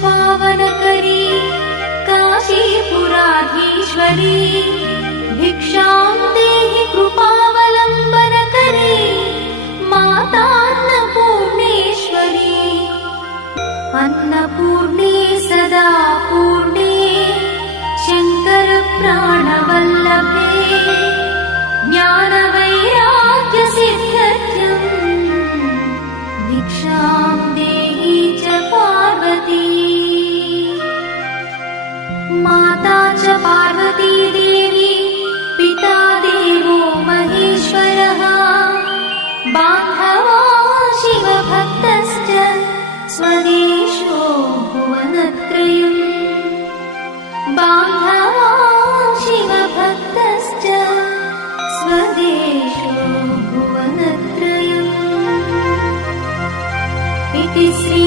पावनकरी काशीपुराधीश्वरी भिक्षां देहि कृपावलम्बनकरी मातान्नपूर्णेश्वरी अन्नपूर्णे सदा पूर्णे शङ्करप्राणवल्लभे ज्ञानवैराग्यसिद्ध्यर्थं भिक्षां देहि च पार्वती। माता च पार्वती देवी पिता देवो महेश्वरः बान्धवा शिवभक्तश्च स्वदेशो भुवनत्रयम् बान्धवा शिवभक्तश्च स्वदेशो भुवनत्रयम् इति श्री